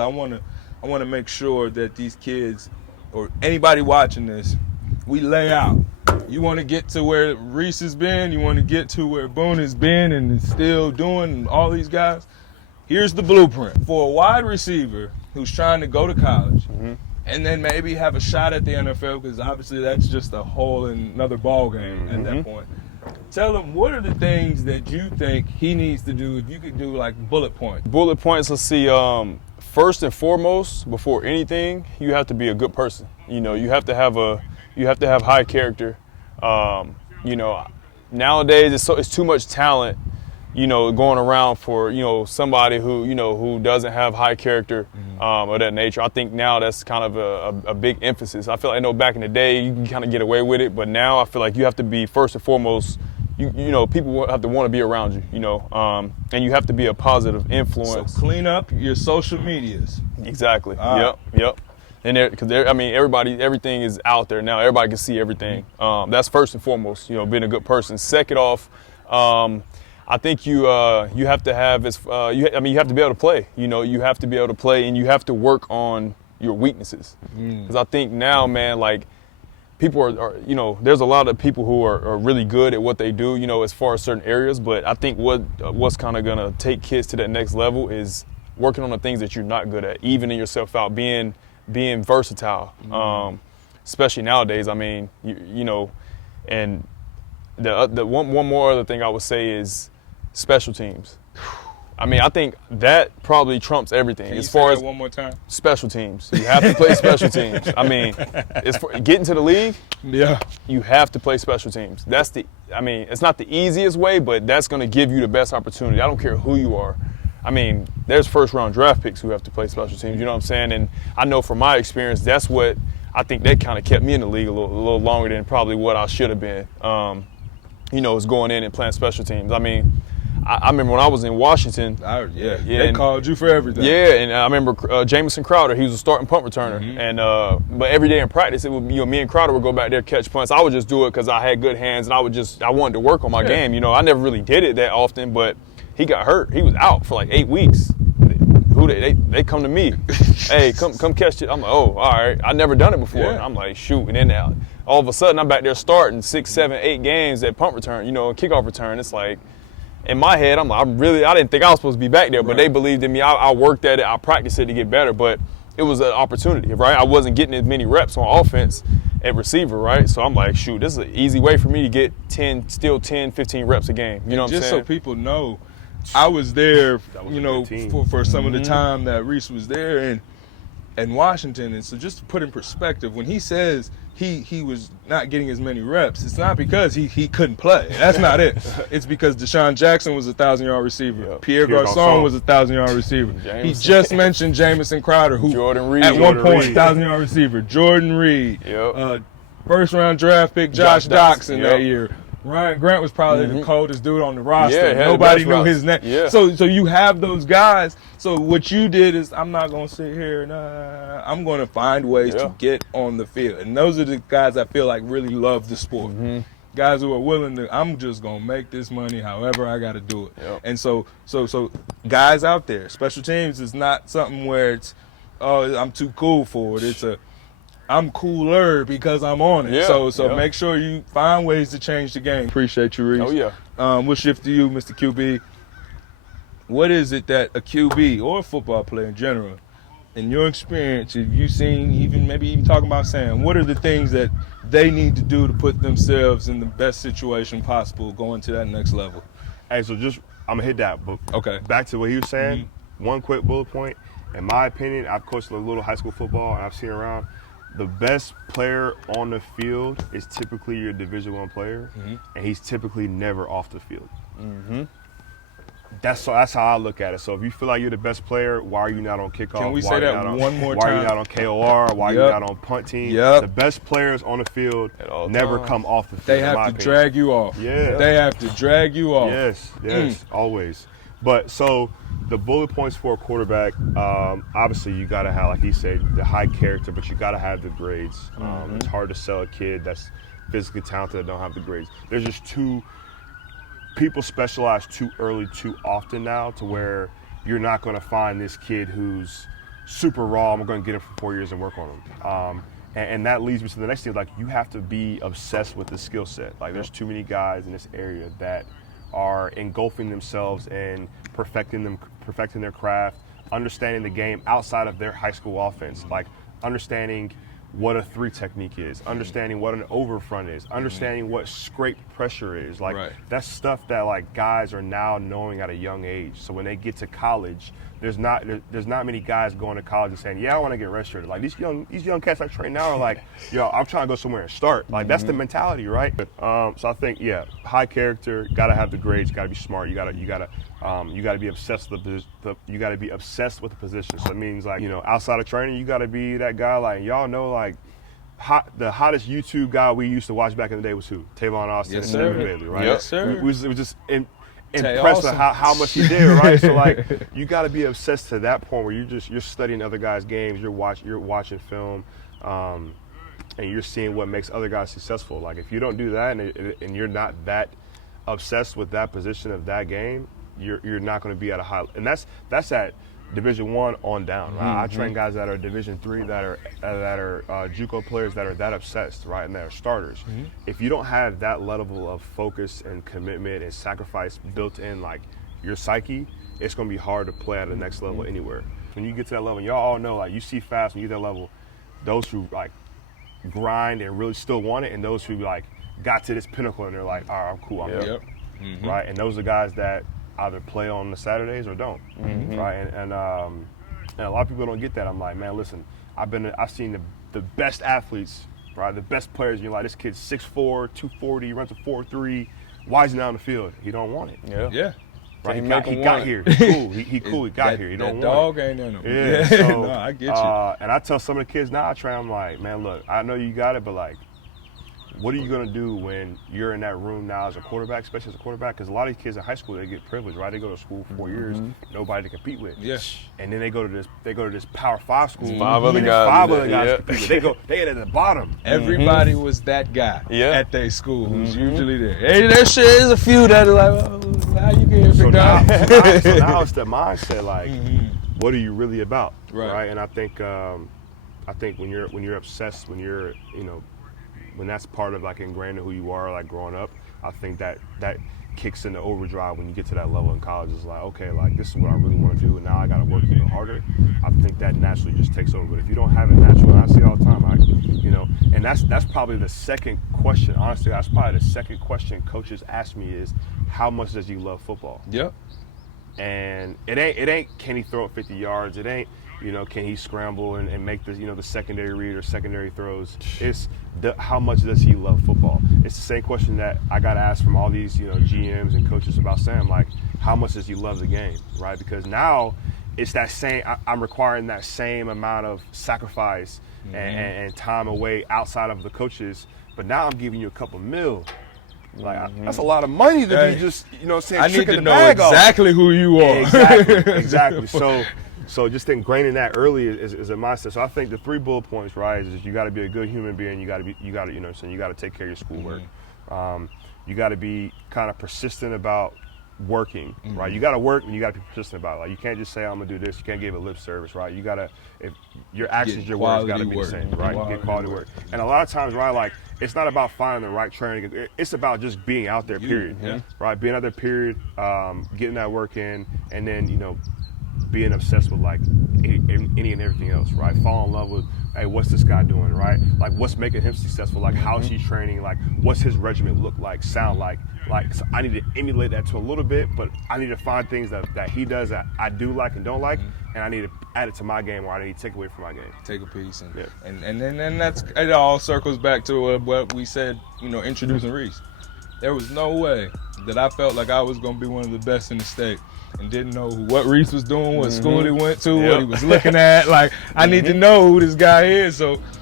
I want to make sure that these kids or anybody watching this, we lay out. You want to get to where Reese has been, you want to get to where Boone has been and is still doing, and all these guys. Here's the blueprint for a wide receiver who's trying to go to college and then maybe have a shot at the NFL, because obviously that's just a whole another ball game at that point. Tell him, what are the things that you think he needs to do, if you could do like bullet points? Bullet points, let's see, first and foremost, before anything, you have to be a good person. You know, you have to have high character. You know, nowadays it's too much talent, you know, going around for, you know, somebody who, you know, who doesn't have high character of that nature. I think now that's kind of a big emphasis. I feel like, I know back in the day you can kind of get away with it, but now I feel like you have to be, first and foremost, you know, people have to want to be around you, you know, and you have to be a positive influence. So clean up your social medias. Exactly. Yep. And because I mean, everything is out there now. Everybody can see everything. That's first and foremost, you know, being a good person. Second off, I think you have to have you have to be able to play. You know, you have to be able to play, and you have to work on your weaknesses. Because I think now, man, like, people are, you know, there's a lot of people who are really good at what they do, you know, as far as certain areas. But I think what's kind of gonna take kids to that next level is working on the things that you're not good at, evening yourself out, being versatile, especially nowadays. I mean, you know, and the one more other thing I would say is special teams. I mean, I think that probably trumps everything. Can you as far say as that one more time? Special teams, you have to play special teams. I mean, getting to the league, you have to play special teams. I mean, it's not the easiest way, but that's going to give you the best opportunity. I don't care who you are. I mean, there's first-round draft picks who have to play special teams, you know what I'm saying? And I know from my experience, that's what I think that kind of kept me in the league a little longer than probably what I should have been, you know, is going in and playing special teams. I mean, I remember when I was in Washington. They called you for everything. Yeah, and I remember Jamison Crowder, he was a starting punt returner. And but every day in practice, it would, you know, me and Crowder would go back there, catch punts. I would just do it because I had good hands, and I wanted to work on my game. You know, I never really did it that often, but he got hurt. He was out for like 8 weeks. They come to me, hey, come catch it. I'm like, oh, all right. I never done it before. I'm like, shoot. And then all of a sudden, I'm back there starting 6, 7, 8 games at punt return, you know, kickoff return. It's like, in my head, I'm like, I didn't think I was supposed to be back there, but they believed in me. I worked at it. I practiced it to get better, but it was an opportunity, right? I wasn't getting as many reps on offense at receiver, right? So I'm like, shoot, this is an easy way for me to get 10, 15 reps a game. You know what I'm saying? Just so people know, I was there, you know, for some of the time that Reese was there in Washington. And so just to put in perspective, when he says he was not getting as many reps, it's not because he couldn't play. That's not it. It's because Deshaun Jackson was a 1,000-yard receiver. Pierre Garçon was a 1,000-yard receiver. He just mentioned Jamison Crowder, who at one point 1,000-yard receiver. Jordan Reed. First-round draft pick Josh Doxson that year. Ryan Grant was probably the coldest dude on the roster. Nobody knew his name. So you have those guys. So what you did is, I'm not going to sit here and I'm going to find ways to get on the field. And those are the guys I feel like really love the sport. Guys who are willing to, I'm just going to make this money however I got to do it. And so guys out there, special teams is not something where it's, oh, I'm too cool for it. It's I'm cooler because I'm on it. So make sure you find ways to change the game. Appreciate you, Reese. We'll shift to you, Mr. QB. What is it that a QB or a football player in general, in your experience, have you seen, maybe even talking about Sam, what are the things that they need to do to put themselves in the best situation possible going to that next level? Hey, so just, I'm going to hit that. But back to what he was saying, one quick bullet point. In my opinion, I've coached a little high school football, and I've seen around, the best player on the field is typically your Division I player, and he's typically never off the field. That's how I look at it. So if you feel like you're the best player, why are you not on kickoff? Can we say that one more time? Why are you not on KOR? Why are you not on punt team? The best players on the field never come off the field. They have to drag you off. They have to drag you off. Yes, always. But so the bullet points for a quarterback, obviously you got to have, like he said, the high character, but you got to have the grades. It's hard to sell a kid that's physically talented that don't have the grades. There's just people specialize too early too often now to where you're not going to find this kid who's super raw. I'm going to get him for 4 years and work on him. And that leads me to the next thing. Like, you have to be obsessed with the skill set. Like, there's too many guys in this area that are engulfing themselves in perfecting their craft, understanding the game outside of their high school offense. Like, understanding what a 3 technique is, understanding what an over front is, understanding what scrape pressure is. Like, that's stuff that, like, guys are now knowing at a young age. So when they get to college, there's not many guys going to college and saying, yeah, I want to get redshirted. Like, these young cats I train now are like, yo, I'm trying to go somewhere and start. Like, that's the mentality, right? So I think, yeah, high character, gotta have the grades, gotta be smart. You gotta be obsessed with you gotta be obsessed with the position. So it means, like, you know, outside of training, you gotta be that guy. Like, y'all know, like, the hottest YouTube guy we used to watch back in the day was who? Tavon Austin and Stephen Bailey, right? Yes, sir. We was just impressed with how much he did, right? So, like, you got to be obsessed to that point where you're studying other guys' games, you're watching film, and you're seeing what makes other guys successful. Like, if you don't do that and you're not that obsessed with that position of that game, you're not going to be at a high. And that's at Division I on down, right? I train guys that are Division III that are JUCO players that are that obsessed, right, and that are starters. If you don't have that level of focus and commitment and sacrifice built in, like, your psyche, it's going to be hard to play at the next level anywhere. When you get to that level, y'all all know, like, you see fast when you get to that level, those who, like, grind and really still want it, and those who, like, got to this pinnacle and they're like, all right, I'm cool, I'm good. Right? And those are guys that either play on the Saturdays or don't, right? And a lot of people don't get that. I'm like, man, listen, I've seen the best athletes, right? The best players. And you're like, this kid's 6'4", 240, runs a 4.3. Why is he not on the field? He don't want it. Yeah. Right? He got here. He cool. He cool. He got here. He don't want dog it. ain't in him. Yeah. So, no, I get you. And I tell some of the kids now I train, I'm like, man, look, I know you got it, but, like, what are you going to do when you're in that room now as a quarterback, especially as a quarterback? Because a lot of these kids in high school, they get privileged, right? They go to school for 4 years, nobody to compete with. Yeah. And then they go to this Power 5 school. 5 other guys. Compete with. They get at the bottom. Everybody was that guy at their school who's usually there. Hey, there's a few that are like, oh, how you get here, So big now, dog? so now it's the mindset, like, what are you really about, Right? And I think when you're obsessed, when you're, you know, when that's part of, like, ingrained in who you are, like, growing up, I think that kicks into overdrive when you get to that level in college. It's like, okay, like, this is what I really want to do, and now I got to work even harder. I think that naturally just takes over. But if you don't have it naturally, and I see it all the time, and that's probably the second question. Honestly, that's probably the second question coaches ask me is, how much does he love football? Yep. And it ain't can he throw it 50 yards? It ain't, you know, can he scramble and make the, you know, the secondary read or secondary throws? It's how much does he love football? It's the same question that I got asked from all these, you know, GMs and coaches about Sam. Like, how much does he love the game, right? Because now it's that same. I'm requiring that same amount of sacrifice and time away outside of the coaches. But now I'm giving you a couple mil. Like, that's a lot of money to be just, you know, saying, I need to the know bag exactly off. who you are. Exactly. So just ingraining that early is a mindset. So I think the 3 bullet points, right, is you got to be a good human being. You got to, you know what I'm saying, you got to take care of your schoolwork. You got to be kind of persistent about working, right? You got to work and you got to be persistent about it. Like, you can't just say, I'm going to do this. You can't give it lip service, right? You got to, if your actions, your words got to be the same, right? Get quality work. And a lot of times, right, like, it's not about finding the right training. It's about just being out there, period. Right? Being out there, period, getting that work in, and then, you know, being obsessed with, like, any and everything else, right? Fall in love with, hey, what's this guy doing, right? Like, what's making him successful? Like, how's he training? Like, what's his regimen look like, sound like? Like, so I need to emulate that to a little bit, but I need to find things that he does that I do like and don't like, and I need to add it to my game, or I need to take away from my game. Take a piece, and then that's, it all circles back to what we said, you know, introducing Reese. There was no way that I felt like I was going to be one of the best in the state and didn't know what Reese was doing, what school he went to, what he was looking at. Like, I need to know who this guy is. So